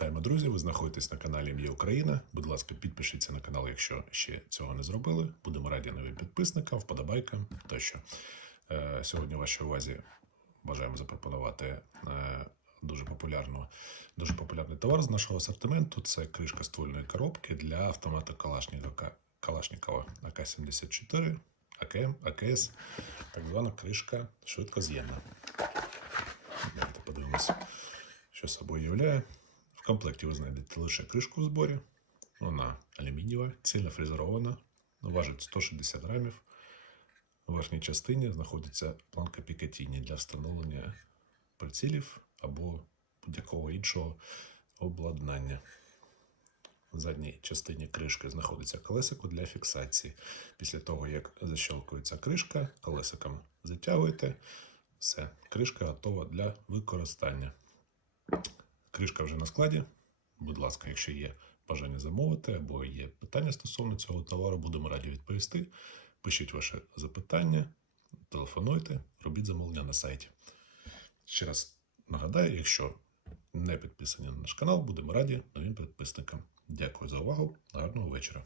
Вітаємо, друзі! Ви знаходитесь на каналі М'я Україна. Будь ласка, підпишіться на канал, якщо ще цього не зробили. Будемо раді новим підписникам, вподобайкам тощо. Е, Сьогодні вашій увазі бажаємо запропонувати е, дуже популярну, дуже популярний товар з нашого асортименту. Це кришка ствольної коробки для автомата Калашнікова, Калашнікова АК-74, АКМ, АКС, так звана кришка швидкоз'ємна. Давайте подивимося, що собою являє. Комплекті ви знайдете лише кришку в зборі. Вона алюмінієва, цільно фрезерована, важить 160 грамів. У верхній частині знаходиться планка Пікатіні для встановлення прицілів або будь-якого іншого обладнання. В задній частині кришки знаходиться колесико для фіксації. Після того, як защелкується кришка, колесиком затягуєте, все, кришка готова для використання. Кришка вже на складі. Будь ласка, якщо є бажання замовити або є питання стосовно цього товару, будемо раді відповісти. Пишіть ваше запитання, телефонуйте, робіть замовлення на сайті. Ще раз нагадаю, якщо не підписані на наш канал, будемо раді новим підписникам. Дякую за увагу. Гарного вечора.